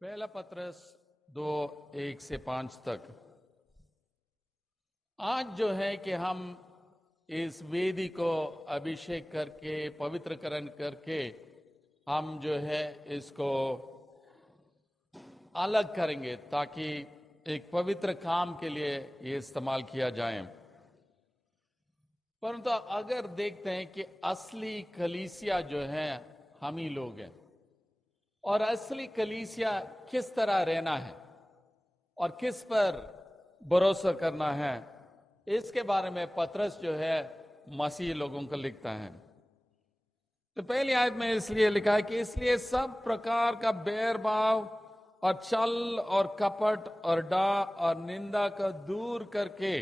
पहला पत्रस 2:1-5 तक। आज जो है कि हम इस वेदी को अभिषेक करके पवित्रकरण करके हम जो है इसको अलग करेंगे ताकि एक पवित्र काम के लिए ये इस्तेमाल किया जाए। परंतु अगर देखते हैं कि असली कलीसिया जो है हम ही लोग हैं और असली कलीसिया किस तरह रहना है और किस पर भरोसा करना है, इसके बारे में पत्रस जो है मसीह लोगों को लिखता है। तो पहली आयत में इसलिए लिखा है कि इसलिए सब प्रकार का बैरभाव और छल और कपट और डाह और निंदा का दूर करके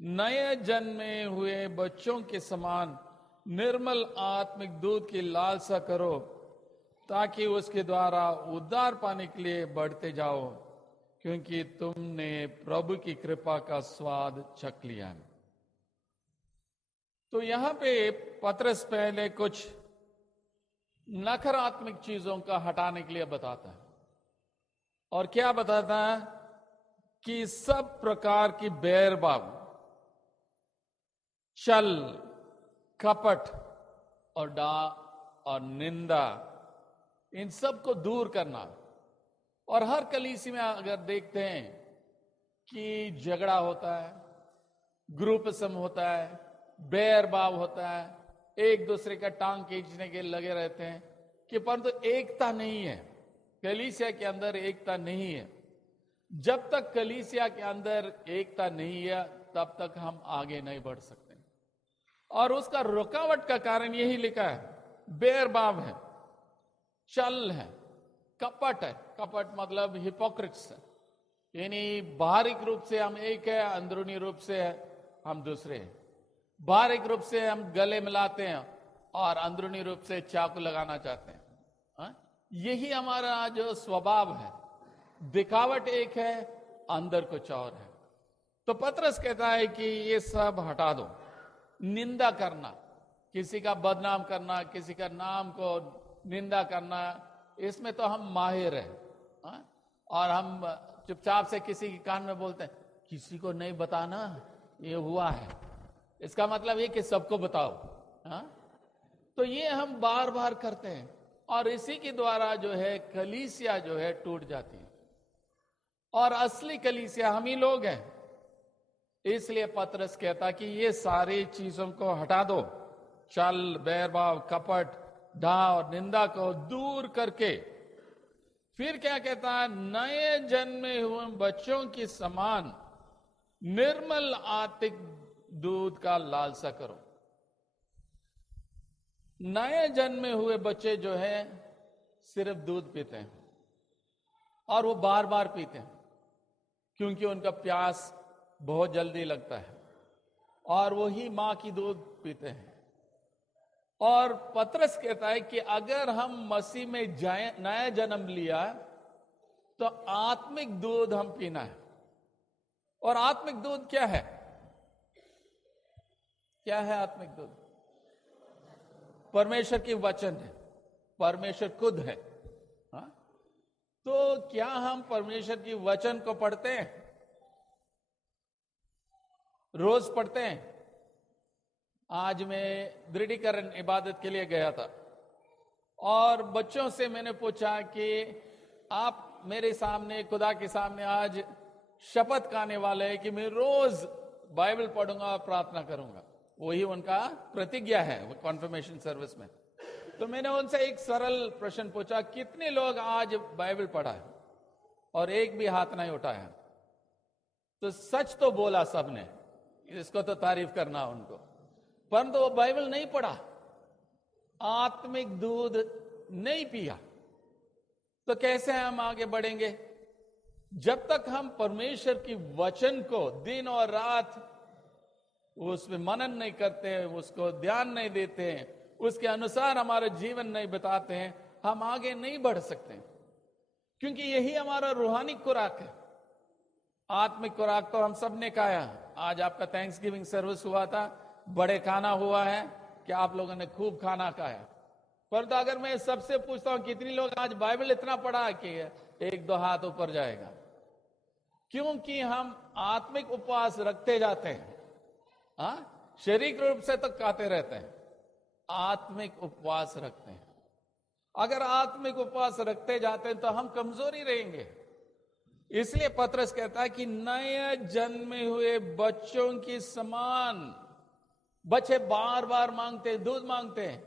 नए जन्मे हुए बच्चों के समान निर्मल आत्मिक दूध की लालसा करो ताकि उसके द्वारा उद्धार पाने के लिए बढ़ते जाओ, क्योंकि तुमने प्रभु की कृपा का स्वाद चख लिया है। तो यहां पे पत्रस पहले कुछ नकारात्मक चीजों का हटाने के लिए बताता है। और क्या बताता है कि सब प्रकार की बैरभाव, छल, कपट और डाह और निंदा, इन सब को दूर करना। और हर कलीसिया में अगर देखते हैं कि झगड़ा होता है, ग्रुपिज्म होता है, बैरभाव होता है, एक दूसरे का टांग खींचने के लगे रहते हैं कि परंतु एकता नहीं है, कलीसिया के अंदर एकता नहीं है। जब तक कलीसिया के अंदर एकता नहीं है तब तक हम आगे नहीं बढ़ सकते। और उसका रुकावट का कारण यही लिखा है, बैरभाव है, छल है, कपट है। कपट मतलब हिपोक्रिट्स है, यानी बाहरी रूप से हम एक है, अंदरूनी रूप से हम दूसरे हैं। बाहरी रूप से हम गले मिलाते हैं और अंदरूनी रूप से चाकू लगाना चाहते हैं। यही हमारा जो स्वभाव है, दिखावट एक है, अंदर कुछ और है। तो पत्रस कहता है कि ये सब हटा दो। निंदा करना, किसी का बदनाम करना, किसी का नाम को निंदा करना, इसमें तो हम माहिर हैं। और हम चुपचाप से किसी के कान में बोलते हैं, किसी को नहीं बताना ये हुआ है, इसका मतलब ये कि सबको बताओ। तो ये हम बार बार करते हैं और इसी के द्वारा जो है कलीसिया जो है टूट जाती है। और असली कलीसिया हम ही लोग हैं। इसलिए पत्रस कहता कि ये सारी चीजों को हटा दो, छल, बैरभाव, कपट, डाह और निंदा को दूर करके फिर क्या कहता है, नए जन्मे हुए बच्चों के समान निर्मल आत्मिक दूध का लालसा करो। नए जन्मे हुए बच्चे जो है सिर्फ दूध पीते हैं और वो बार बार पीते हैं क्योंकि उनका प्यास बहुत जल्दी लगता है और वही मां की दूध पीते हैं। और पत्रस कहता है कि अगर हम मसीह में नया जन्म लिया तो आत्मिक दूध हम पीना है। और आत्मिक दूध क्या है? क्या है आत्मिक दूध? परमेश्वर की वचन है, परमेश्वर खुद है। तो क्या हम परमेश्वर की वचन को पढ़ते हैं? रोज पढ़ते हैं। आज मैं दृढ़ीकरण इबादत के लिए गया था और बच्चों से मैंने पूछा कि आप मेरे सामने, खुदा के सामने आज शपथ खाने वाले हैं कि मैं रोज बाइबल पढ़ूंगा और प्रार्थना करूंगा। वही उनका प्रतिज्ञा है वो कॉन्फर्मेशन सर्विस में। तो मैंने उनसे एक सरल प्रश्न पूछा, कितने लोग आज बाइबल पढ़ा है? और एक भी हाथ नहीं उठाया। तो सच तो बोला सबने, इसको तो तारीफ करना उनको, परंतु वो बाइबल नहीं पढ़ा, आत्मिक दूध नहीं पिया। तो कैसे हम आगे बढ़ेंगे? जब तक हम परमेश्वर की वचन को दिन और रात उसमें मनन नहीं करते हैं, उसको ध्यान नहीं देते हैं, उसके अनुसार हमारा जीवन नहीं बिताते हैं, हम आगे नहीं बढ़ सकते। क्योंकि यही हमारा रूहानी खुराक है। आत्मिक खुराक तो हम सब ने खाया। आज आपका थैंक्सगिविंग सर्विस हुआ था, बड़े खाना हुआ है कि आप लोगों ने खूब खाना खाया। परंतु अगर मैं सबसे पूछता हूं कितनी लोग आज बाइबल इतना पढ़ा कि एक दो हाथ ऊपर जाएगा, क्योंकि हम आत्मिक उपवास रखते जाते हैं। शारीरिक रूप से तो खाते रहते हैं, आत्मिक उपवास रखते हैं। अगर आत्मिक उपवास रखते जाते हैं तो हम कमजोरी रहेंगे। इसलिए पतरस कहता है कि नए जन्मे हुए बच्चों की समान, बच्चे बार बार मांगते हैं, दूध मांगते हैं,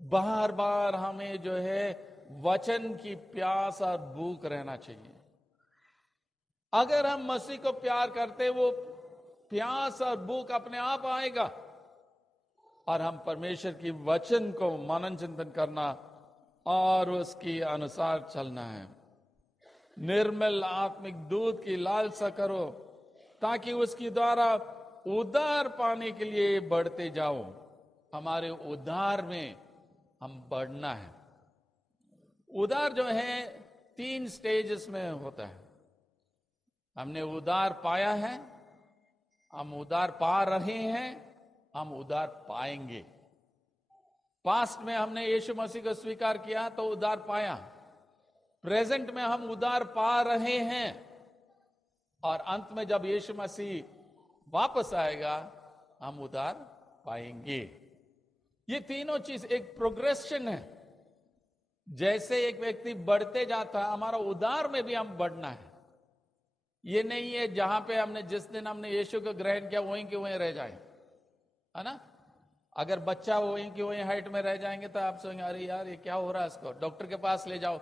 बार बार हमें जो है वचन की प्यास और भूख रहना चाहिए। अगर हम मसीह को प्यार करते, वो प्यास और भूख अपने आप आएगा और हम परमेश्वर की वचन को मनन चिंतन करना और उसके अनुसार चलना है। निर्मल आत्मिक दूध की लालसा करो ताकि उसके द्वारा उद्धार पाने के लिए बढ़ते जाओ। हमारे उद्धार में हम बढ़ना है। उद्धार जो है 3 स्टेजेस में होता है। हमने उद्धार पाया है, हम उद्धार पा रहे हैं, हम उद्धार पाएंगे। पास्ट में हमने यीशु मसीह को स्वीकार किया तो उद्धार पाया, प्रेजेंट में हम उद्धार पा रहे हैं, और अंत में जब यीशु मसीह वापस आएगा हम उद्धार पाएंगे। ये तीनों चीज एक प्रोग्रेशन है। जैसे एक व्यक्ति बढ़ते जाता है, हमारा उद्धार में भी हम बढ़ना है। ये नहीं है जहां पे हमने जिस दिन हमने यीशु को ग्रहण किया वहीं के वहीं रह जाए, है ना। अगर बच्चा वहीं की वहीं हाइट में रह जाएंगे तो आप सोचेंगे अरे यार ये क्या हो रहा है, इसको डॉक्टर के पास ले जाओ,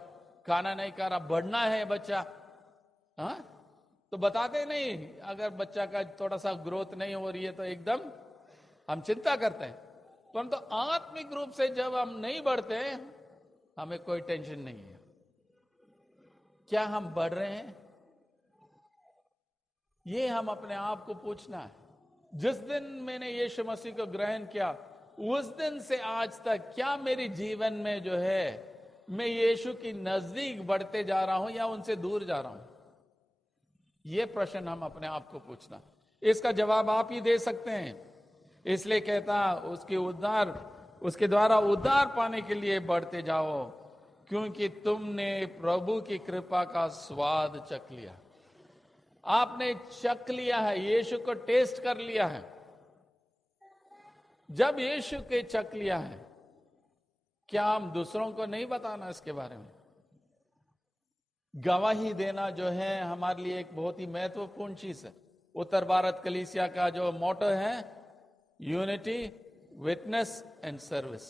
खाना नहीं खा रहा, बढ़ना है बच्चा। हाँ, तो बताते नहीं। अगर बच्चा का थोड़ा सा ग्रोथ नहीं हो रही है तो एकदम हम चिंता करते हैं, परंतु तो आत्मिक रूप से जब हम नहीं बढ़ते हमें कोई टेंशन नहीं है। क्या हम बढ़ रहे हैं, ये हम अपने आप को पूछना है। जिस दिन मैंने यीशु मसीह को ग्रहण किया उस दिन से आज तक क्या मेरे जीवन में जो है मैं यीशु की नजदीक बढ़ते जा रहा हूं या उनसे दूर जा रहा हूं, ये प्रश्न हम अपने आप को पूछना। इसका जवाब आप ही दे सकते हैं। इसलिए कहता उसके द्वारा उद्धार पाने के लिए बढ़ते जाओ, क्योंकि तुमने प्रभु की कृपा का स्वाद चख लिया। आपने चख लिया है, यीशु को टेस्ट कर लिया है। जब यीशु के चख लिया है, क्या हम दूसरों को नहीं बताना इसके बारे में? गवाही देना जो है हमारे लिए एक बहुत ही महत्वपूर्ण चीज है। उत्तर भारत कलीसिया का जो मोटो है यूनिटी, विटनेस एंड सर्विस।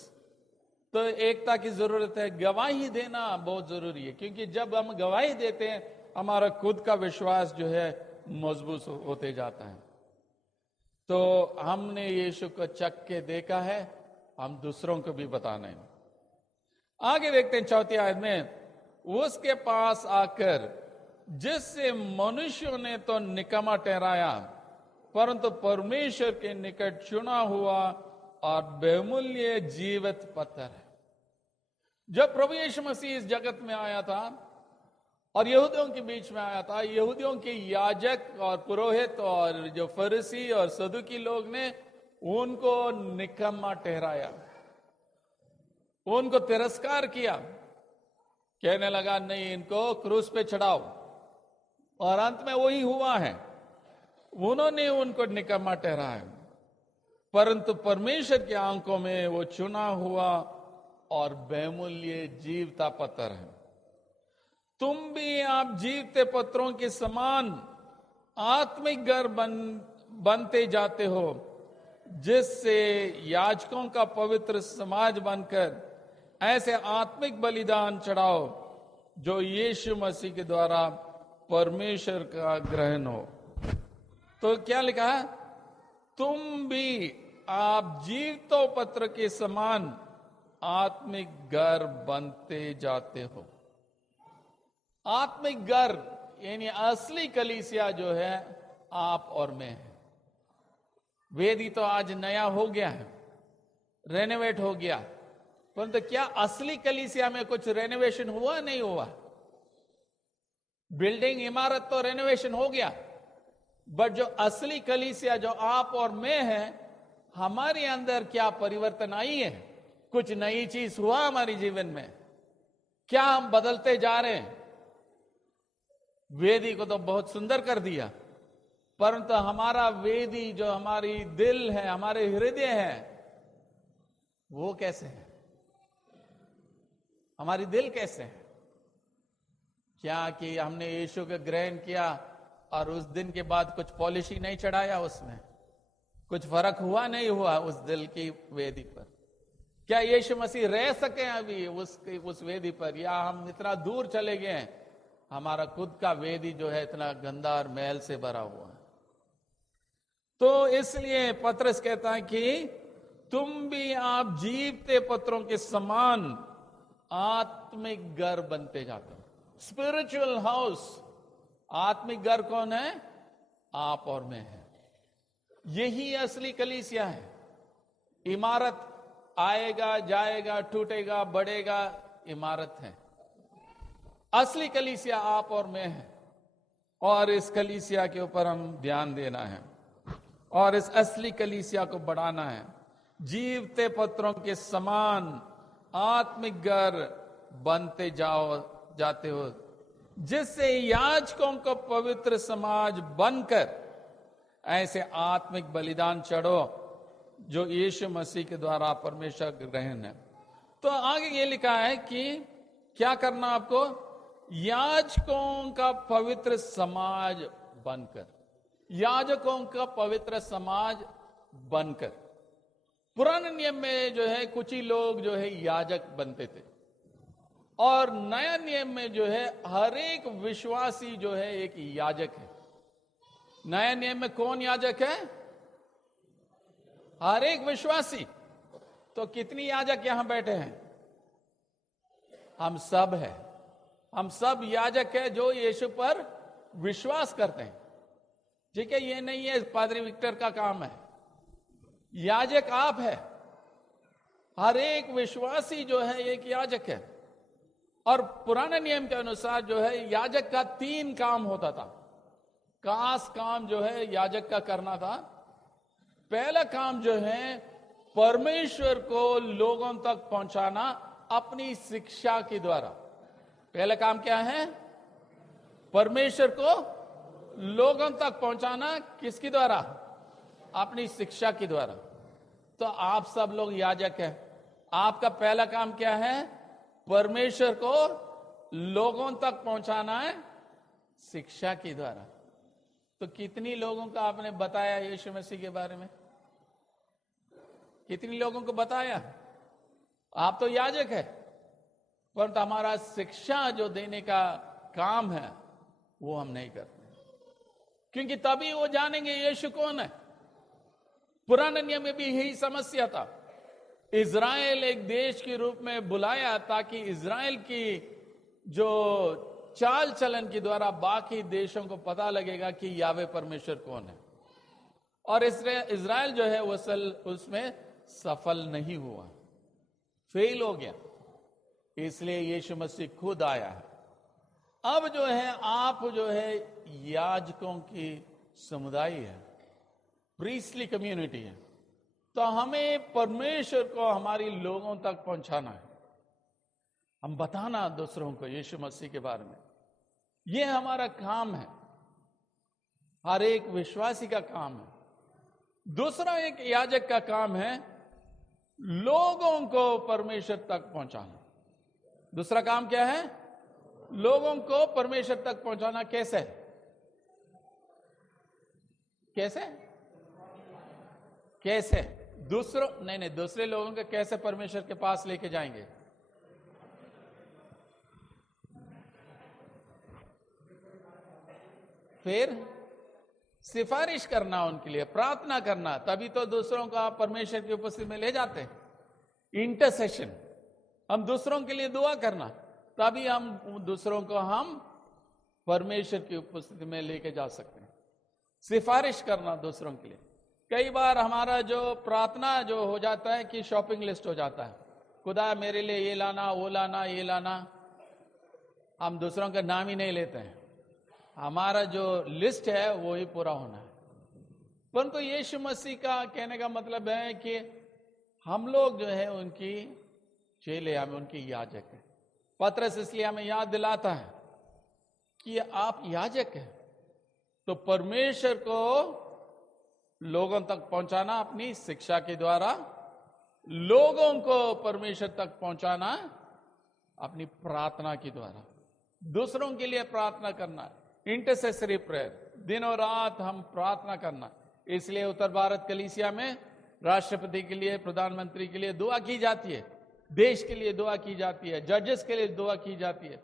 तो एकता की जरूरत है, गवाही देना बहुत जरूरी है, क्योंकि जब हम गवाही देते हैं हमारा खुद का विश्वास जो है मजबूत होते जाता है। तो हमने यीशु को चख के देखा है, हम दूसरों को भी बताना है। आगे देखते हैं 4th आयत में, उसके पास आकर जिससे मनुष्यों ने तो निकम्मा ठहराया, परंतु परमेश्वर के निकट चुना हुआ और बहुमूल्य जीवित पत्थर है। जब प्रभु यीशु मसीह इस जगत में आया था और यहूदियों के बीच में आया था, यहूदियों के याजक और पुरोहित और जो फरीसी और सदुकी लोग ने उनको निकम्मा ठहराया, उनको तिरस्कार किया, कहने लगा नहीं इनको क्रूस पे चढ़ाओ, और अंत में वही हुआ है। उन्होंने उनको निकम्मा ठहराया, परंतु परमेश्वर की आंखों में वो चुना हुआ और बहुमूल्य जीवता पत्थर है। तुम भी आप जीवते पत्थरों के समान आत्मिक घर बनते जाते हो, जिससे याजकों का पवित्र समाज बनकर ऐसे आत्मिक बलिदान चढ़ाओ जो यीशु मसीह के द्वारा परमेश्वर का ग्रहण हो। तो क्या लिखा है? तुम भी आप जीवतो पत्र के समान आत्मिक घर बनते जाते हो। आत्मिक घर यानी असली कलीसिया जो है आप और मैं है। वेदी तो आज नया हो गया है, रेनोवेट हो गया, परंतु क्या असली कलीसिया में कुछ रेनोवेशन हुआ? नहीं हुआ। बिल्डिंग इमारत तो रेनोवेशन हो गया, बट जो असली कलीसिया जो आप और मैं है, हमारे अंदर क्या परिवर्तन आई है? कुछ नई चीज हुआ हमारे जीवन में? क्या हम बदलते जा रहे हैं? वेदी को तो बहुत सुंदर कर दिया, परंतु हमारा वेदी जो हमारी दिल है, हमारे हृदय है, वो कैसे है? हमारी दिल कैसे है? क्या कि हमने यीशु को ग्रहण किया और उस दिन के बाद कुछ पॉलिशी नहीं चढ़ाया, उसमें कुछ फर्क हुआ नहीं हुआ उस दिल की वेदी पर? क्या यीशु मसीह रह सके अभी उस वेदी पर, या हम इतना दूर चले गए हैं, हमारा खुद का वेदी जो है इतना गंदा और मैल से भरा हुआ है? तो इसलिए पतरस कहता है कि तुम भी आप जीवते पत्रों के समान आत्मिक घर बनते जाते हो। स्पिरिचुअल हाउस, आत्मिक घर कौन है? आप और मैं है। यही असली कलीसिया है। इमारत आएगा जाएगा, टूटेगा बढ़ेगा, इमारत है। असली कलीसिया आप और मैं है, और इस कलीसिया के ऊपर हम ध्यान देना है और इस असली कलीसिया को बढ़ाना है। जीवते पत्रों के समान आत्मिक घर बनते जाते हो, जिससे याजकों को पवित्र समाज बनकर ऐसे आत्मिक बलिदान चढ़ो जो यीशु मसीह के द्वारा परमेश्वर ग्रहण है। तो आगे ये लिखा है कि क्या करना आपको? याजकों का पवित्र समाज बनकर, याजकों का पवित्र समाज बनकर। पुराने नियम में जो है कुछ ही लोग जो है याजक बनते थे, और नया नियम में जो है हर एक विश्वासी जो है एक याजक है। नया नियम में कौन याजक है? हर एक विश्वासी। तो कितनी याजक यहां बैठे हैं? हम सब है। हम सब याजक है जो यीशु पर विश्वास करते हैं। ठीक है, ये नहीं है पादरी विक्टर का काम है। याजक आप है। हर एक विश्वासी जो है एक याजक है। और पुराने नियम के अनुसार जो है याजक का 3 काम होता था। खास काम जो है याजक का करना था। पहला काम जो है परमेश्वर को लोगों तक पहुंचाना अपनी शिक्षा के द्वारा। पहला काम क्या है? परमेश्वर को लोगों तक पहुंचाना। किसके द्वारा? अपनी शिक्षा के द्वारा। तो आप सब लोग याजक हैं। आपका पहला काम क्या है? परमेश्वर को लोगों तक पहुंचाना है शिक्षा के द्वारा। तो कितनी लोगों का आपने बताया यीशु मसीह के बारे में? कितनी लोगों को बताया? आप तो याजक है, परंतु हमारा शिक्षा जो देने का काम है वो हम नहीं करते, क्योंकि तभी वो जानेंगे यीशु कौन है। पुराने नियम में भी यही समस्या था। इज़राइल एक देश के रूप में बुलाया ताकि इज़राइल की जो चाल चलन के द्वारा बाकी देशों को पता लगेगा कि यावे परमेश्वर कौन है। और इज़राइल जो है वो उसमें सफल नहीं हुआ, फेल हो गया। इसलिए यीशु मसीह खुद आया है। अब जो है आप जो है याजकों की समुदाय है, प्रीस्टली कम्युनिटी है। तो हमें परमेश्वर को हमारी लोगों तक पहुंचाना है। हम बताना दूसरों को यीशु मसीह के बारे में। यह हमारा काम है, हर एक विश्वासी का काम है। दूसरा एक याजक का काम है लोगों को परमेश्वर तक पहुंचाना। दूसरा काम क्या है? लोगों को परमेश्वर तक पहुंचाना। कैसे? कैसे? कैसे? दूसरे लोगों को कैसे परमेश्वर के पास लेके जाएंगे? फिर सिफारिश करना, उनके लिए प्रार्थना करना, तभी तो दूसरों को आप परमेश्वर की उपस्थिति में ले जाते हैं। इंटरसेशन, हम दूसरों के लिए दुआ करना, तभी हम दूसरों को हम परमेश्वर की उपस्थिति में लेके जा सकते हैं। सिफारिश करना दूसरों के लिए। कई बार हमारा जो प्रार्थना जो हो जाता है कि शॉपिंग लिस्ट हो जाता है, खुदा मेरे लिए ये लाना, वो लाना, ये लाना। हम दूसरों का नाम ही नहीं लेते हैं। हमारा जो लिस्ट है वो ही पूरा होना है। परंतु यीशु मसीह का कहने का मतलब है कि हम लोग जो है उनकी चेले, हमें उनकी याजक है। पतरस इसलिए हमें याद दिलाता है कि आप याजक हैं, तो परमेश्वर को लोगों तक पहुंचाना अपनी शिक्षा के द्वारा, लोगों को परमेश्वर तक पहुंचाना अपनी प्रार्थना के द्वारा, दूसरों के लिए प्रार्थना करना, इंटरसेसरी प्रेयर, दिन और रात हम प्रार्थना करना। इसलिए उत्तर भारत कलीसिया में राष्ट्रपति के लिए, प्रधानमंत्री के लिए दुआ की जाती है, देश के लिए दुआ की जाती है, जजेस के लिए दुआ की जाती है,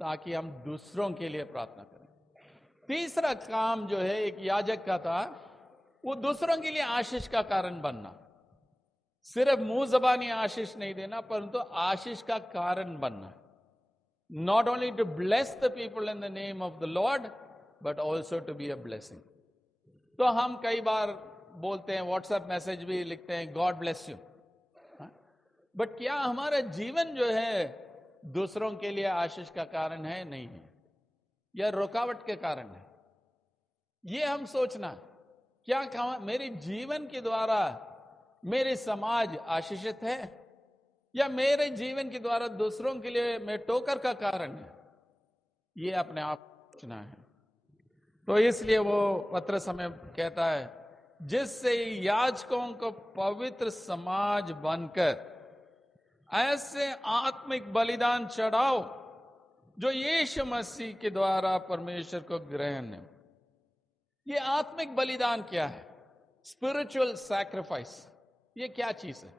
ताकि हम दूसरों के लिए प्रार्थना करें। तीसरा काम जो है एक याजक का था, वो दूसरों के लिए आशीष का कारण बनना। सिर्फ मुंह जबानी आशीष नहीं देना, परंतु आशीष का कारण बनना। Not only to bless the people in the name of the lord, but also to be a blessing. तो हम कई बार बोलते हैं, व्हाट्सएप मैसेज भी लिखते हैं, गॉड ब्लेस यू, बट क्या हमारा जीवन जो है दूसरों के लिए आशीष का कारण है? नहीं है, या रुकावट के कारण है? ये हम सोचना, क्या मेरे जीवन के द्वारा मेरे समाज आशीषित है, या मेरे जीवन के द्वारा दूसरों के लिए मैं ठोकर का कारण है? ये अपने आप सोचना है। तो इसलिए वो पत्रस हमें कहता है, जिससे याजकों को पवित्र समाज बनकर ऐसे आत्मिक बलिदान चढ़ाओ जो यीशु मसीह के द्वारा परमेश्वर को ग्रहण है। ये आत्मिक बलिदान क्या है? स्पिरिचुअल सैक्रिफाइस, ये क्या चीज है?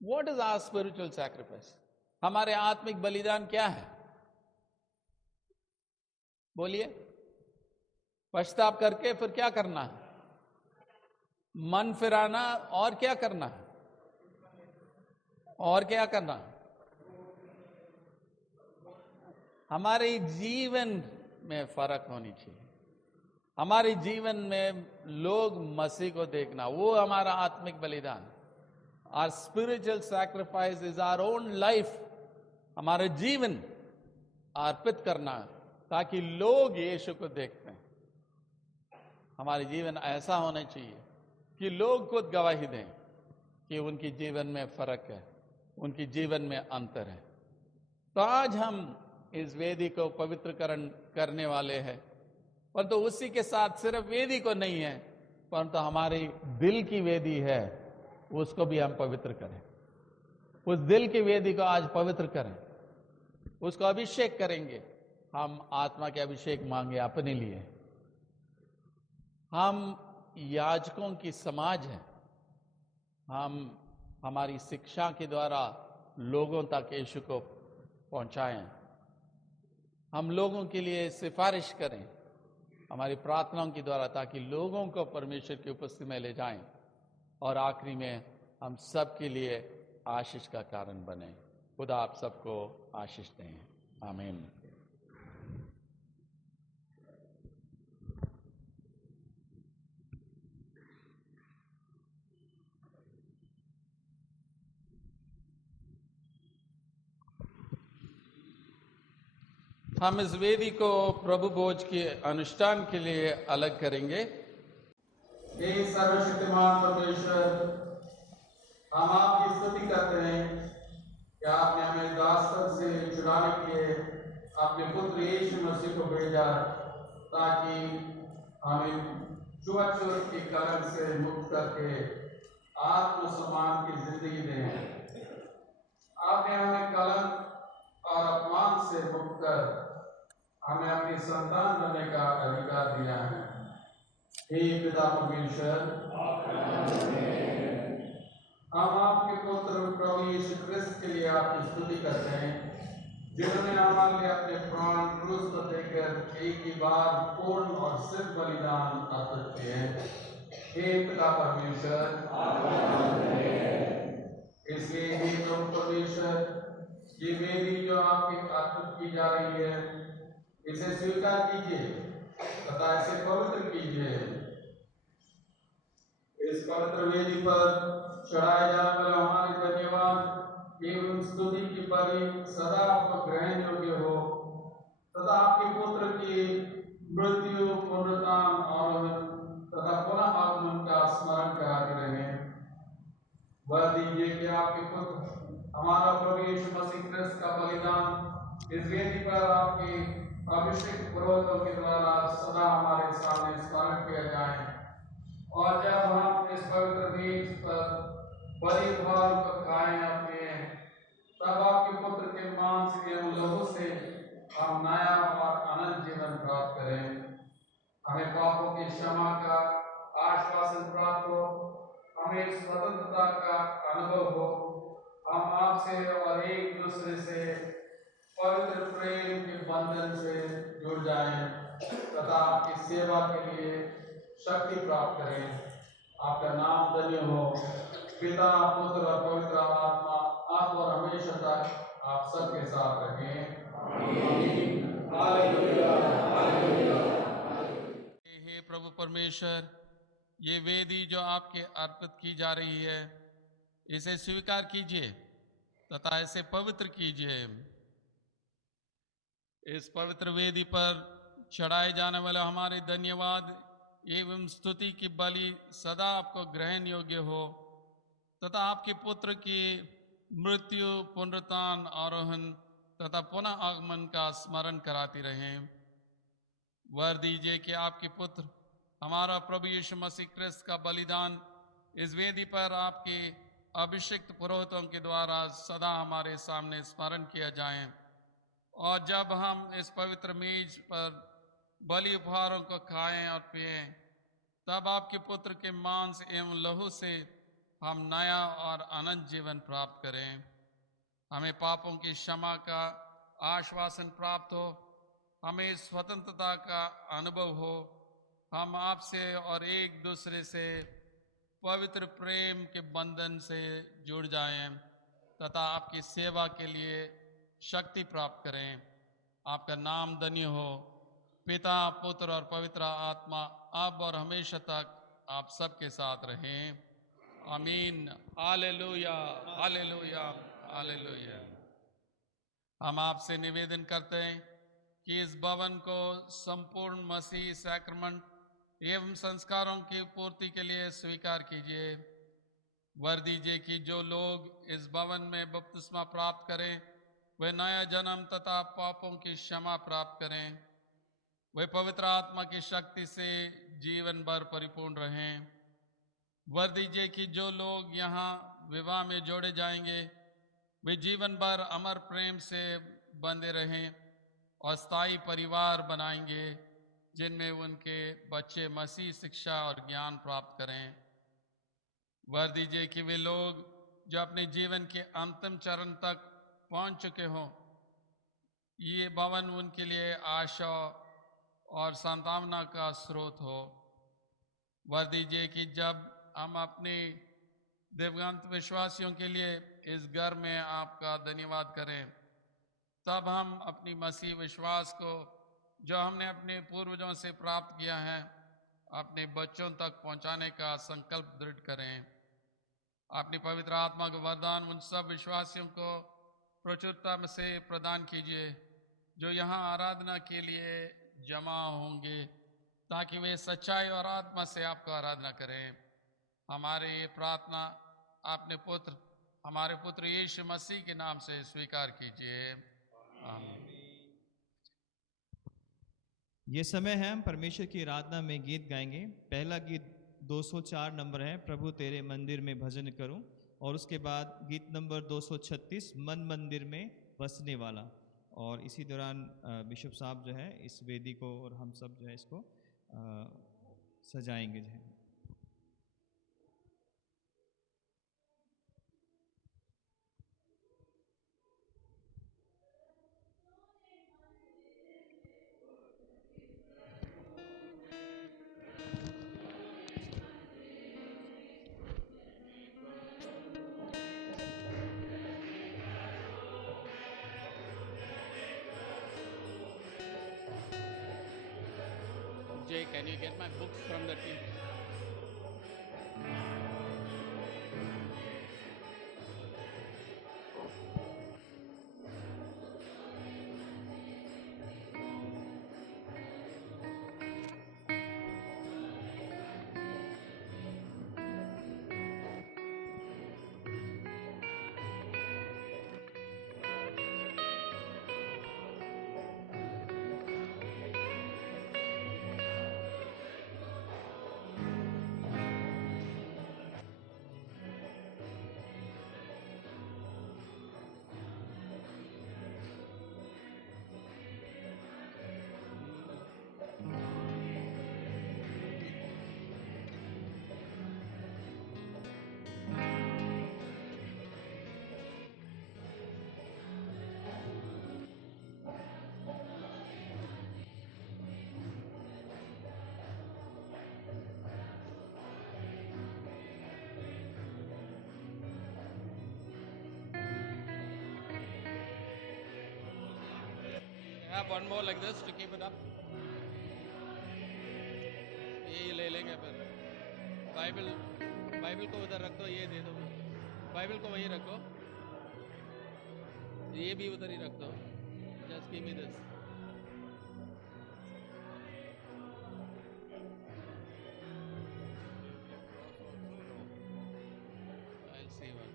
What is our spiritual sacrifice? हमारे आत्मिक बलिदान क्या है? बोलिए। पश्चाताप करके फिर क्या करना है? मन फिराना, और क्या करना है? और क्या करना? हमारे जीवन में फर्क होनी चाहिए। हमारे जीवन में लोग मसीह को देखना, वो हमारा आत्मिक बलिदान। Our spiritual sacrifice is our own life. हमारे जीवन अर्पित करना ताकि लोग यीशु को देखते हैं। हमारे जीवन ऐसा होना चाहिए कि लोग खुद गवाही दें कि उनके जीवन में फर्क है, उनके जीवन में अंतर है। तो आज हम इस वेदी को पवित्रकरण करने वाले हैं, परंतु उसी के साथ सिर्फ वेदी को नहीं है, परंतु हमारी दिल की वेदी है, उसको भी हम पवित्र करें। उस दिल की वेदी को आज पवित्र करें, उसको अभिषेक करेंगे। हम आत्मा के अभिषेक मांगे अपने लिए। हम याजकों की समाज हैं। हम हमारी शिक्षा के द्वारा लोगों तक यीशु को पहुंचाएं। हम लोगों के लिए सिफारिश करें हमारी प्रार्थनाओं के द्वारा, ताकि लोगों को परमेश्वर की उपस्थिति में ले जाएं, और आखिरी में हम सब के लिए आशीष का कारण बने। खुदा आप सबको आशीष दें। आमीन। हम इस वेदी को प्रभु भोज के अनुष्ठान के लिए अलग करेंगे। हे सर्वशक्तिमान परमेश्वर, हम आपकी स्तुति करते हैं कि आपने हमें दासत्व से छुड़ाने के लिए अपने पुत्र यीशु मसीह को भेजा, ताकि हमें छुआछूत के कलंक से मुक्त करके आत्मसम्मान की जिंदगी दें। आपने हमें कलंक और अपमान से मुक्त कर हमें अपनी संतान बनने का अधिकार दिया है। हे पिता परमेश्वर, हम आपके पुत्र प्रभु यीशु क्रिस्त के लिए आपकी स्तुति करते हैं, जिन्होंने हमारे लिए अपने प्राण क्रूस पर देकर एक ही बार पूर्ण और सिद्ध बलिदान अर्पित किए हैं। हे पिता परमेश्वर, इसलिए हे प्रभु परमेश्वर, ये वेदी जो आपकी अर्पित की जा रही है, इसे स्वीकार कीजिए तथा इसे पवित्र कीजिए। इस पवित्र वेदी पर चढ़ाए जाने वाले हमारे धन्यवाद एवं स्तुति की बलि सदा आपको ग्रहण योग्य हो, तथा आपके पुत्र की मृत्यु, पुनरुत्थान और तथा पुनः आगमन का स्मरण कराते रहें। वह दीजिए कि आपके पुत्र हमारा प्रभु यीशु मसीह क्रिस्त का बलिदान इस वेदी पर आपके अभिषेक पुरोहितों के द्वारा सदा हमारे सामने स्मरण किया जाए। और जब हम इस पवित्र बीज पर बलि भाव को खाएं और पिए, तब आपके पुत्र के मांस एवं लहू से हम नया और अनंत जीवन प्राप्त करें। हमें पापों की क्षमा का आश्वासन प्राप्त हो, हमें स्वतंत्रता का अनुभव हो, हम आपसे और एक दूसरे से पवित्र प्रेम के बंधन से जुड़ जाएं तथा आपकी सेवा के लिए शक्ति प्राप्त करें। आपका नाम धन्य हो। पिता, पुत्र और पवित्र आत्मा आप और हमेशा तक आप सबके साथ रहें। आमीन। Hallelujah, hallelujah. हे प्रभु परमेश्वर, ये वेदी जो आपके अर्पित की जा रही है, इसे स्वीकार कीजिए तथा इसे पवित्र कीजिए। इस पवित्र वेदी पर चढ़ाए जाने वाले हमारे धन्यवाद एवं स्तुति की बलि सदा आपको ग्रहण योग्य हो तथा आपके पुत्र की मृत्यु, पुनरुत्थान, आरोहण तथा पुनः आगमन का स्मरण कराती रहें। वर दीजिए कि आपके पुत्र हमारा प्रभु यीशु मसीह क्रिस्त का बलिदान इस वेदी पर आपके अभिषिक्त पुरोहितों के द्वारा सदा हमारे सामने स्मरण किया जाए। और जब हम इस पवित्र मेज पर बलि उपहारों को खाएं और पिएं, तब आपके पुत्र के मांस एवं लहू से हम नया और अनंत जीवन प्राप्त करें। हमें पापों की क्षमा का आश्वासन प्राप्त हो, हमें स्वतंत्रता का अनुभव हो, हम आपसे और एक दूसरे से पवित्र प्रेम के बंधन से जुड़ जाएं तथा आपकी सेवा के लिए शक्ति प्राप्त करें। आपका नाम धन्य हो। पिता, पुत्र और पवित्र आत्मा अब और हमेशा तक आप सबके साथ रहें। आमीन। Hallelujah, hallelujah, hallelujah. हम आपसे निवेदन करते हैं कि इस भवन को संपूर्ण मसीह सैक्रमेंट एवं संस्कारों की पूर्ति के लिए स्वीकार कीजिए। वर दीजिए कि जो लोग इस भवन में बपतिस्मा प्राप्त करें, वे नया जन्म तथा पापों की क्षमा प्राप्त करें। वे पवित्र आत्मा की शक्ति से जीवन भर परिपूर्ण रहें। वर दीजिए कि जो लोग यहाँ विवाह में जोड़े जाएंगे, वे जीवन भर अमर प्रेम से बंधे रहें और स्थायी परिवार बनाएंगे, जिनमें उनके बच्चे मसीह शिक्षा और ज्ञान प्राप्त करें। वर दीजिए कि वे लोग जो अपने जीवन के अंतिम चरण तक पहुंच चुके हों, ये भवन उनके लिए आशा और सांत्वना का स्रोत हो। वर दीजिए कि जब हम अपने दिव्यांत विश्वासियों के लिए इस घर में आपका धन्यवाद करें, तब हम अपनी मसीह विश्वास को जो हमने अपने पूर्वजों से प्राप्त किया है, अपने बच्चों तक पहुंचाने का संकल्प दृढ़ करें। अपनी पवित्र आत्मा का वरदान उन सब विश्वासियों को प्रचुरता से प्रदान कीजिए जो यहाँ आराधना के लिए जमा होंगे, ताकि वे सच्चाई और आत्मा से आपको आराधना करें। हमारे ये प्रार्थना अपने पुत्र, हमारे पुत्र यीशु मसीह के नाम से स्वीकार कीजिए। आमीन। ये समय है हम परमेश्वर की आराधना में गीत गाएंगे। पहला गीत 204 नंबर है, प्रभु तेरे मंदिर में भजन करूं, और उसके बाद गीत नंबर 236, मन मंदिर में बसने वाला। और इसी दौरान बिशप साहब जो है इस वेदी को और हम सब जो है इसको सजाएंगे जो है। Jay, can you get my books from the team? have one more like this to keep it up. ये ले लेंगे फिर. बाइबल को उधर रख दो, ये दे दो. बाइबल को वहीं रखो, ये भी उधर ही रख दो. Just give me this. I'll see one.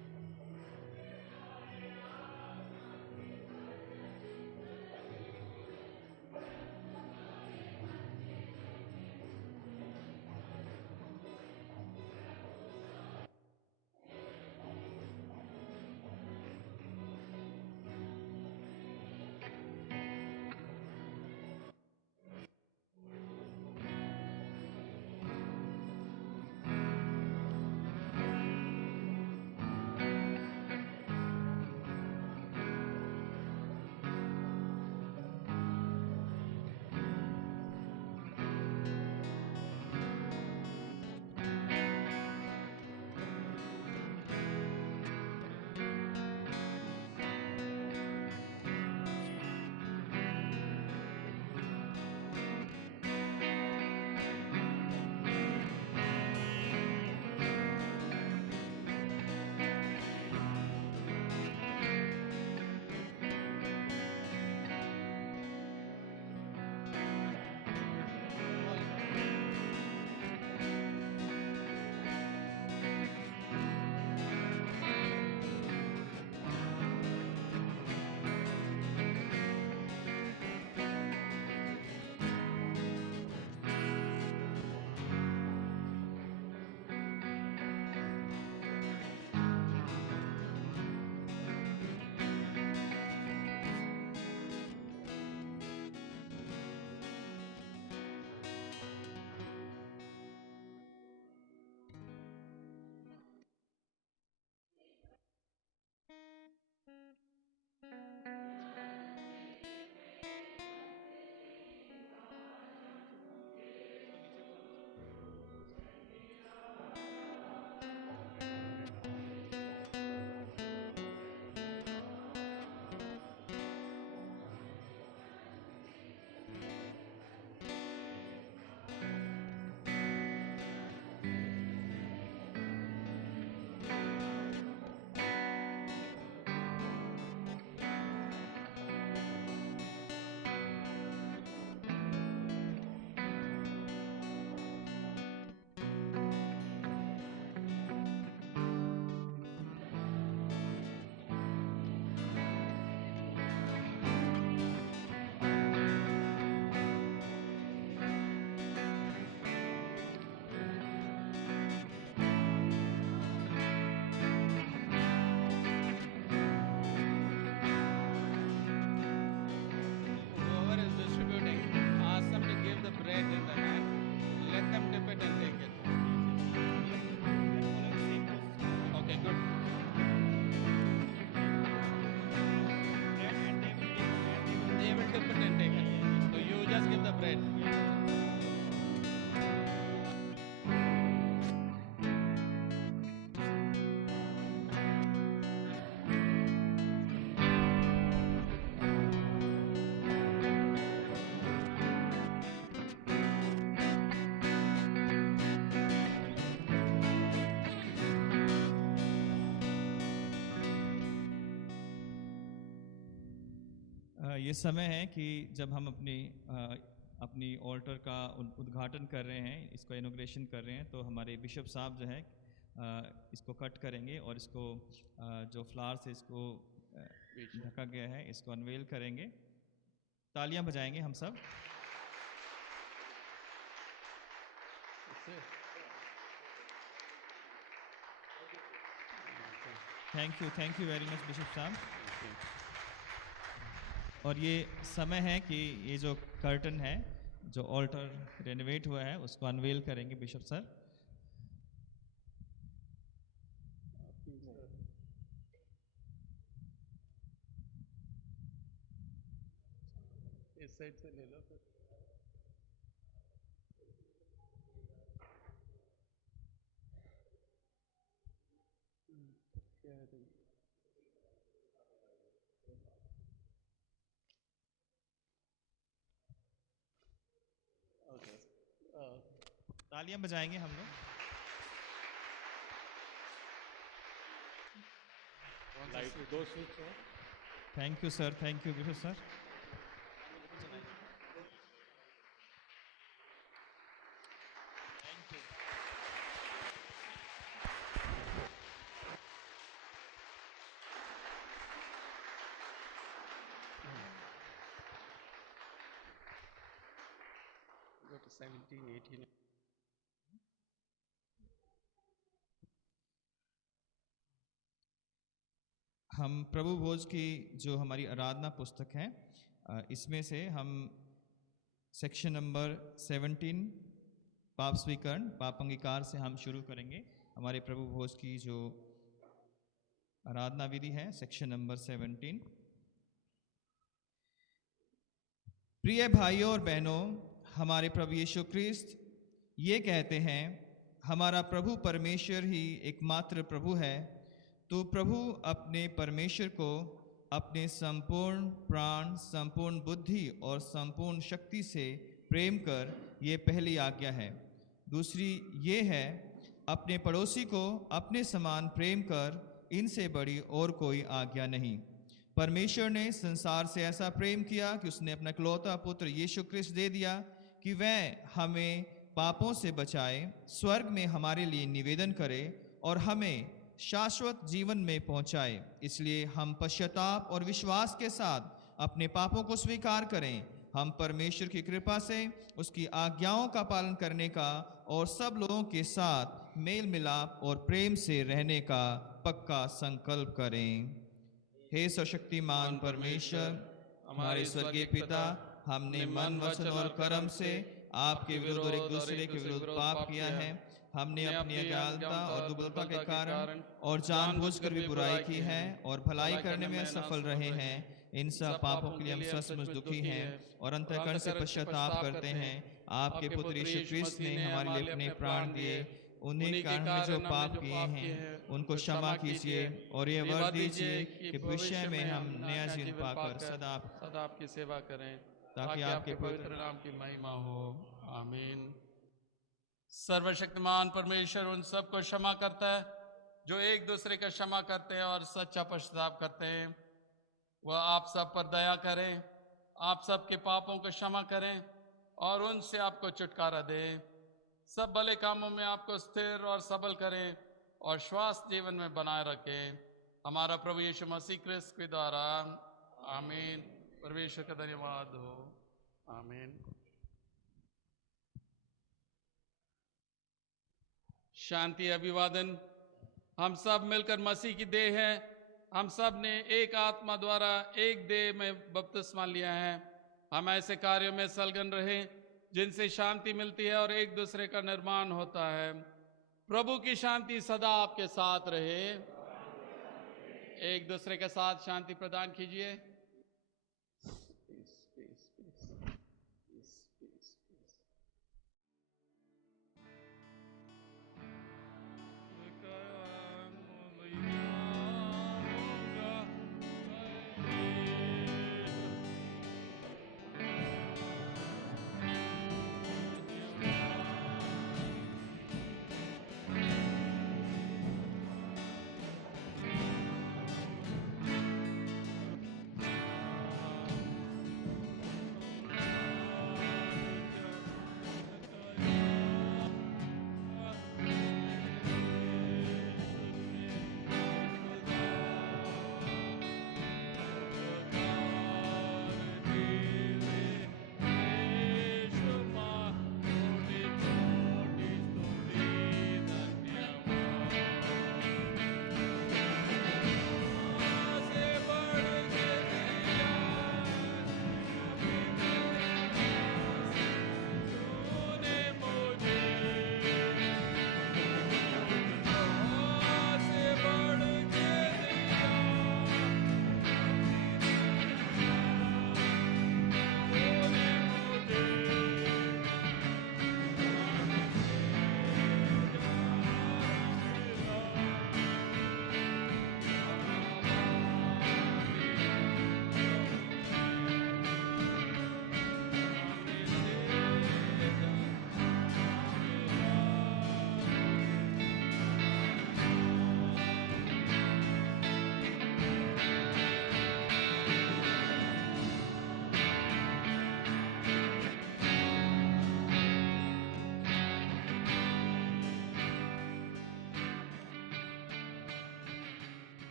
Whoever is distributing, ask them to give the bread in the hand. Let them dip it and take it. Okay, good. They will dip it and take it. So you just give the bread. ये समय है कि जब हम अपनी alter का उद्घाटन कर रहे हैं, इसको इनॉग्रेशन कर रहे हैं, तो हमारे बिशप साहब जो है इसको कट करेंगे और इसको जो फ्लावर से इसको ढका गया है इसको अनवेल करेंगे. तालियां बजाएंगे हम सब. Thank you very much bishop साहब. और ये समय है कि ये जो कर्टन है, जो ऑल्टर रेनोवेट हुआ है, उसको अनवेल करेंगे बिशप सर. इस साइड से ले लो फिर. क्या है तुम? तालियां बजाएंगे हम लोग। Thank you sir, thank you Girish sir. Go to 17, 18. हम प्रभु भोज की जो हमारी आराधना पुस्तक है, इसमें से हम सेक्शन नंबर 17 पाप स्वीकरण पाप अंगीकार से हम शुरू करेंगे। हमारे प्रभु भोज की जो आराधना विधि है, सेक्शन नंबर 17। प्रिय भाइयों और बहनों, हमारे प्रभु यीशु क्रिस्त ये कहते हैं, हमारा प्रभु परमेश्वर ही एकमात्र प्रभु है। तो प्रभु अपने परमेश्वर को अपने संपूर्ण प्राण, संपूर्ण बुद्धि और संपूर्ण शक्ति से प्रेम कर, ये पहली आज्ञा है। दूसरी ये है, अपने पड़ोसी को अपने समान प्रेम कर, इनसे बड़ी और कोई आज्ञा नहीं। परमेश्वर ने संसार से ऐसा प्रेम किया कि उसने अपना इकलौता पुत्र यीशु क्रिस्त दे दिया कि वह हमें पापों से बचाए, स्वर्ग में हमारे लिए निवेदन करे और हमें शाश्वत जीवन में पहुंचाए। इसलिए हम पश्चाताप और विश्वास के साथ अपने पापों को स्वीकार करें। हम परमेश्वर की कृपा से उसकी आज्ञाओं का पालन करने का और सब लोगों के साथ मेल मिलाप और प्रेम से रहने का पक्का संकल्प करें। हे सर्वशक्तिमान परमेश्वर, हमारे स्वर्गीय पिता, हमने मन, वचन और कर्म से आपके विरुद्ध और एक दूसरे के विरुद्ध पाप किया है। हमने अपनी अज्ञानता और दुर्बलता के कारण और जानबूझकर भी बुराई की है और भलाई करने में असफल रहे हैं। इन सब पापों के लिए हम सचमुच दुखी हैं और अंतःकरण से पश्चाताप करते हैं। आपके पुत्र यीशु क्रिस्त ने हमारे लिए अपने प्राण दिए। उन्हीं कारण हमने जो पाप किए हैं उनको क्षमा कीजिए और ये वर दीजिए कि भविष्य में हम नया जीवन पाकर सदा आपकी सेवा करें, ताकि आपके पवित्र नाम की महिमा हो। आमीन। सर्वशक्तिमान परमेश्वर उन सब को क्षमा करता है जो एक दूसरे का क्षमा करते हैं और सच्चा पश्चाताप करते हैं। वह आप सब पर दया करें, आप सब के पापों को क्षमा करें और उनसे आपको छुटकारा दे। सब भले कामों में आपको स्थिर और सबल करें और श्वास जीवन में बनाए रखें। हमारा प्रभु यीशु मसीह क्रिस्त के द्वारा। आमीन। परमेश्वर का धन्यवाद हो। आमीन। शांति अभिवादन। हम सब मिलकर मसीह की देह हैं। हम सब ने एक आत्मा द्वारा एक देह में बपतिस्मा लिया है। हम ऐसे कार्यों में संलग्न रहें जिनसे शांति मिलती है और एक दूसरे का निर्माण होता है। प्रभु की शांति सदा आपके साथ रहे। एक दूसरे के साथ शांति प्रदान कीजिए।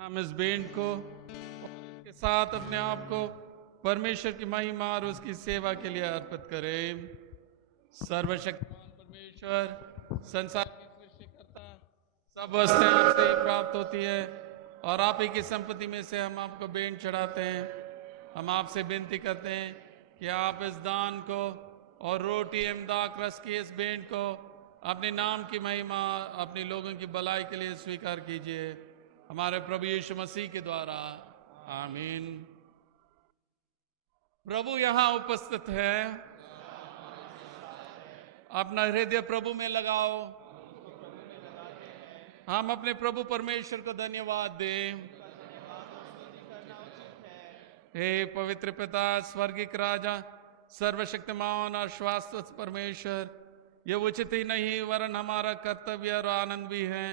हम इस भेंट को और इसके साथ अपने आप को परमेश्वर की महिमा और उसकी सेवा के लिए अर्पित करें। सर्वशक्तिमान परमेश्वर, संसार की सृष्टिकर्ता, सब वस्तुएं आपसे ही प्राप्त होती है और आप ही की संपत्ति में से हम आपको भेंट चढ़ाते हैं। हम आपसे विनती करते हैं कि आप इस दान को और रोटी एवं दाख रस की इस भेंट को अपने नाम की महिमा, अपने लोगों की भलाई के लिए स्वीकार कीजिए, हमारे प्रभु यीशु मसीह के द्वारा। आमीन। प्रभु यहाँ उपस्थित है। अपना हृदय प्रभु में लगाओ। हम अपने प्रभु परमेश्वर को धन्यवाद दें। हे पवित्र पिता, स्वर्गिक राजा, सर्वशक्तिमान और शाश्वत परमेश्वर, ये उचित ही नहीं वरन हमारा कर्तव्य और आनंद भी है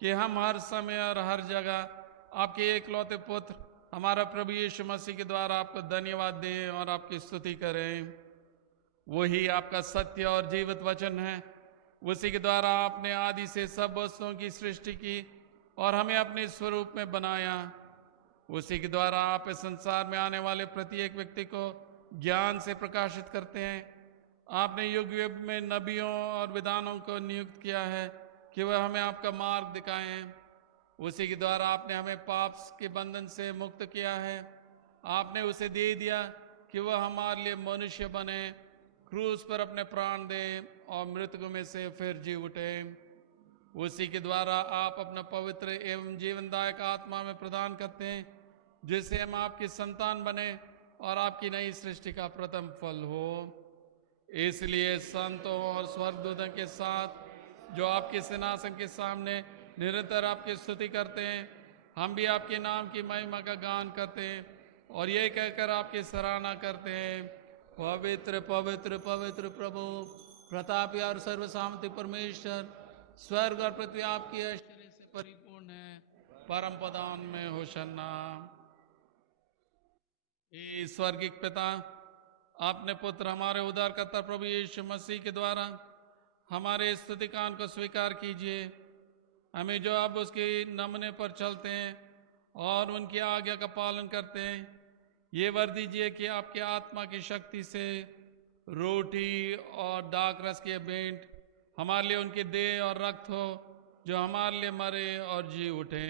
कि हम हर समय और हर जगह आपके एकलौते पुत्र हमारा प्रभु यीशु मसीह के द्वारा आपको धन्यवाद दें और आपकी स्तुति करें। वही आपका सत्य और जीवित वचन है। उसी के द्वारा आपने आदि से सब वस्तुओं की सृष्टि की और हमें अपने स्वरूप में बनाया। उसी के द्वारा आप इस संसार में आने वाले प्रत्येक व्यक्ति को ज्ञान से प्रकाशित करते हैं। आपने युग युग में नबियों और विद्वानों को नियुक्त किया है कि वह हमें आपका मार्ग दिखाएं। उसी के द्वारा आपने हमें पाप के बंधन से मुक्त किया है। आपने उसे दे दिया कि वह हमारे लिए मनुष्य बने, क्रूस पर अपने प्राण दे और मृतकों में से फिर जी उठे। उसी के द्वारा आप अपना पवित्र एवं जीवनदायक आत्मा में प्रदान करते हैं, जिससे हम आपकी संतान बने और आपकी नई सृष्टि का प्रथम फल हो। इसलिए संतों और स्वर्गदूतों के साथ जो आपके सिंहासन के सामने निरंतर आपकी स्तुति करते हैं, हम भी आपके नाम की महिमा का गान करते हैं और ये कहकर आपकी सराहना करते हैं, पवित्र पवित्र पवित्र प्रभु, प्रतापी और सर्वसामर्थ्य परमेश्वर, स्वर्ग और पृथ्वी आपकी ऐश्वर्य से परिपूर्ण है। परम पदान में होशन्ना। हे स्वर्गिक पिता, आपने पुत्र हमारे उद्धारकर्ता प्रभु यीशु मसीह के द्वारा हमारे स्तुतिगान को स्वीकार कीजिए। हमें जो अब उसके नमूने पर चलते हैं और उनकी आज्ञा का पालन करते हैं, ये वर दीजिए कि आपके आत्मा की शक्ति से रोटी और दाख रस की भेंट हमारे लिए उनके देह और रक्त हो, जो हमारे लिए मरे और जी उठे।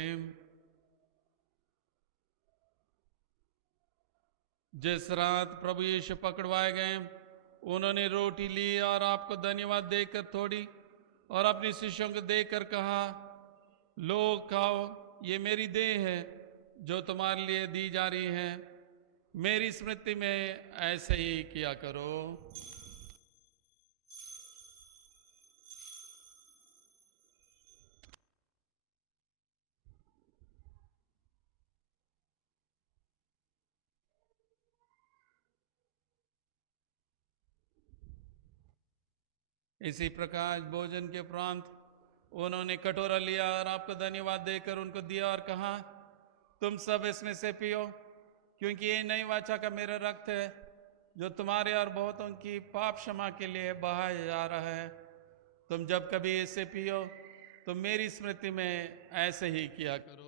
जिस रात प्रभु यीशु पकड़वाए गए, उन्होंने रोटी ली और आपको धन्यवाद देकर तोड़ी और अपने शिष्यों को देकर कहा, लो खाओ, ये मेरी देह है जो तुम्हारे लिए दी जा रही है। मेरी स्मृति में ऐसे ही किया करो। इसी प्रकार भोजन के उपरांत उन्होंने कटोरा लिया और आपको धन्यवाद देकर उनको दिया और कहा, तुम सब इसमें से पियो, क्योंकि ये नई वाचा का मेरा रक्त है जो तुम्हारे और बहुतों की पाप क्षमा के लिए बहाया जा रहा है। तुम जब कभी इससे पियो तो मेरी स्मृति में ऐसे ही किया करो।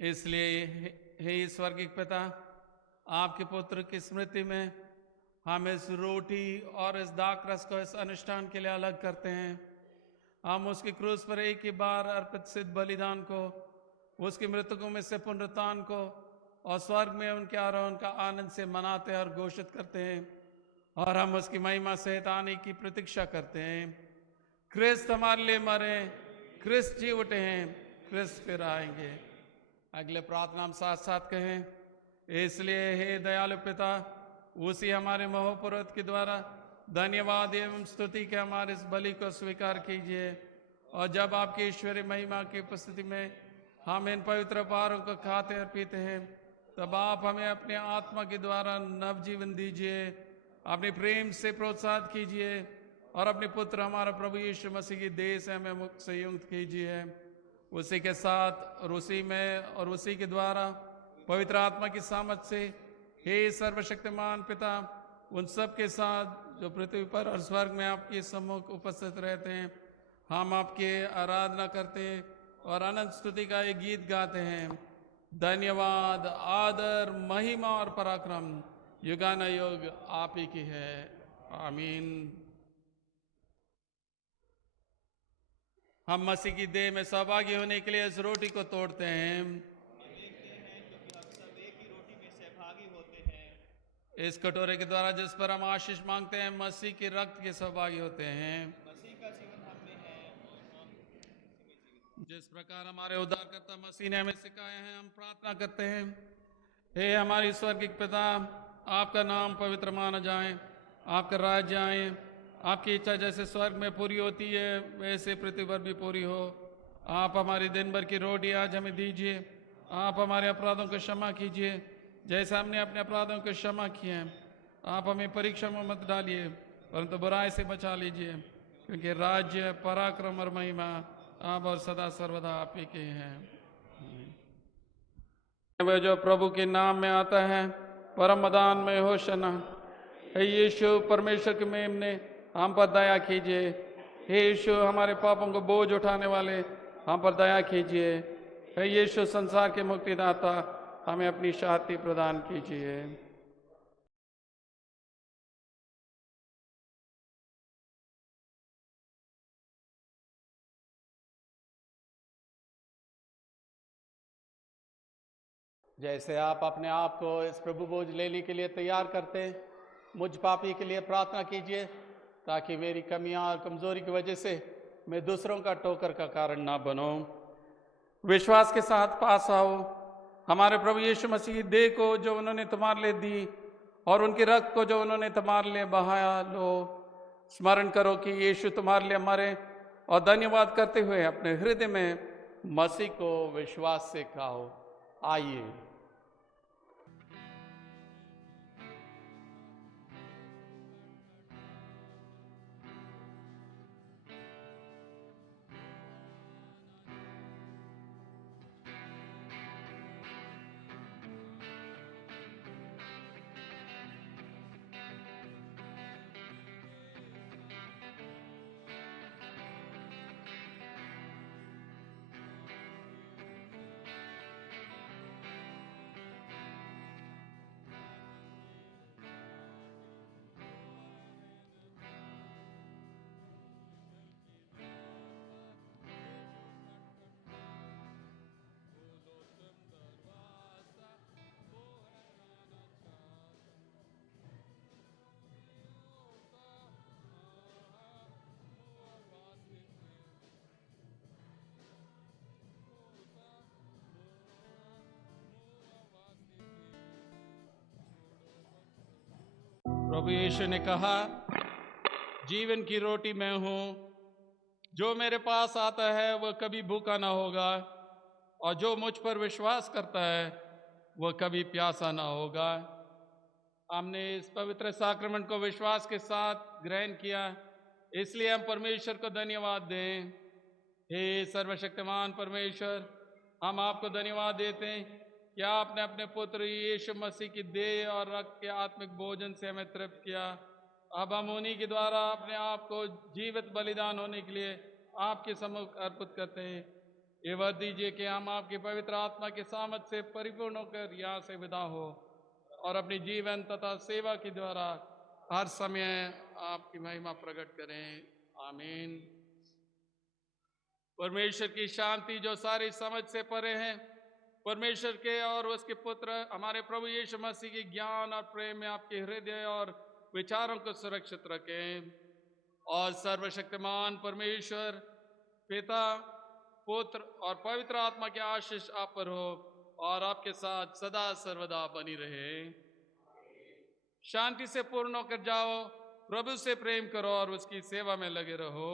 इसलिए हे स्वर्गिक पिता, आपके पुत्र की स्मृति में हम इस रोटी और इस दाख रस को इस अनुष्ठान के लिए अलग करते हैं। हम उसकी क्रूस पर एक ही बार अर्पित सिद्ध बलिदान को, उसकी मृतकों में से पुनरुत्थान को और स्वर्ग में उनके आरोहण का आनंद से मनाते और घोषित करते हैं, और हम उसकी महिमा सहित आने की प्रतीक्षा करते हैं। क्रिस्त हमारे लिए मरे, क्रिस्त जी उठे हैं, क्रिस्त फिर आएंगे। अगले प्रार्थना हम साथ साथ कहें। इसलिए हे दयालु पिता, उसी हमारे महोपुरोहित के द्वारा धन्यवाद एवं स्तुति के हमारे इस बलि को स्वीकार कीजिए, और जब आपकी ईश्वरीय महिमा की उपस्थिति में हम इन पवित्र उपहारों को खाते और पीते हैं, तब आप हमें अपने आत्मा के द्वारा नवजीवन दीजिए, अपने प्रेम से प्रोत्साहित कीजिए और अपने पुत्र हमारा प्रभु यीशु मसीह की देह से हमें मुक्त संयुक्त कीजिए, उसी के साथ और उसी में और उसी के द्वारा पवित्र आत्मा की सामर्थ से हे सर्वशक्तिमान पिता, उन सब के साथ जो पृथ्वी पर और स्वर्ग में आपके सम्मुख उपस्थित रहते हैं, हम आपके आराधना करते हैं और अनंत स्तुति का एक गीत गाते हैं। धन्यवाद, आदर, महिमा और पराक्रम युगानुयुग आप ही की है। आमीन। हम मसीह की देह में सहभागी होने के लिए इस रोटी को तोड़ते हैं। इस कटोरे के द्वारा जिस पर हम आशीष मांगते हैं, मसीह के रक्त के सहभागी होते हैं। मसीह का जीवन हम में है और हम जिस प्रकार हमारे उद्धारकर्ता मसीह ने हमें सिखाया है, हम प्रार्थना करते हैं। हे हमारे स्वर्गीय पिता, आपका नाम पवित्र माना जाए, आपका राज्य आए, आपकी इच्छा जैसे स्वर्ग में पूरी होती है वैसे पृथ्वी पर भी पूरी हो। आप हमारी दिन भर की रोटी आज हमें दीजिए। आप हमारे अपराधों को क्षमा कीजिए जैसे हमने अपने अपराधों को क्षमा किए हैं। आप हमें परीक्षा में मत डालिए परंतु बुराई से बचा लीजिए, क्योंकि राज्य, पराक्रम और महिमा आप और सदा सर्वदा आप ही के हैं। वह जो प्रभु के नाम में आता है परम मदान में होशना। हे यीशु परमेश्वर के मेमने, हम पर दया कीजिए। हे यीशु हमारे पापों को बोझ उठाने वाले, हम पर दया कीजिए। हे यीशु संसार के मुक्तिदाता, हमें अपनी शांति प्रदान कीजिए। जैसे आप अपने आप को इस प्रभु भोज लेने के लिए तैयार करते हैं, मुझ पापी के लिए प्रार्थना कीजिए ताकि मेरी कमियां और कमजोरी की वजह से मैं दूसरों का ठोकर का कारण ना बनूं। विश्वास के साथ पास आओ। हमारे प्रभु यीशु मसीह की देह को जो उन्होंने तुम्हारे लिए दी और उनके रक्त को जो उन्होंने तुम्हारे लिए बहाया, लो स्मरण करो कि यीशु तुम्हारे लिए मरे, और धन्यवाद करते हुए अपने हृदय में मसीह को विश्वास से खाओ। आइए। प्रभु यीशु ने कहा, जीवन की रोटी मैं हूं, जो मेरे पास आता है वह कभी भूखा ना होगा, और जो मुझ पर विश्वास करता है वह कभी प्यासा ना होगा। हमने इस पवित्र साक्रमेंट को विश्वास के साथ ग्रहण किया, इसलिए हम परमेश्वर को धन्यवाद दें। हे सर्वशक्तिमान परमेश्वर, हम आपको धन्यवाद देते हैं कि आपने अपने पुत्र यीशु मसीह की देह और रक्त के आत्मिक भोजन से हमें तृप्त किया। अब हम उन्हीं के द्वारा अपने आप को जीवित बलिदान होने के लिए आपके सम्मुख अर्पित करते हैं। ये वर दीजिए कि हम आपके पवित्र आत्मा के सामर्थ से परिपूर्ण होकर यहाँ से विदा हो और अपनी जीवन तथा सेवा के द्वारा हर समय आपकी महिमा प्रकट करें। आमीन। परमेश्वर की शांति जो सारी समझ से परे है, परमेश्वर के और उसके पुत्र हमारे प्रभु यीशु मसीह के ज्ञान और प्रेम में आपके हृदय और विचारों को सुरक्षित रखें। और सर्वशक्तिमान परमेश्वर पिता, पुत्र और पवित्र आत्मा की आशीष आप पर हो और आपके साथ सदा सर्वदा बनी रहे। शांति से पूर्ण होकर जाओ, प्रभु से प्रेम करो और उसकी सेवा में लगे रहो।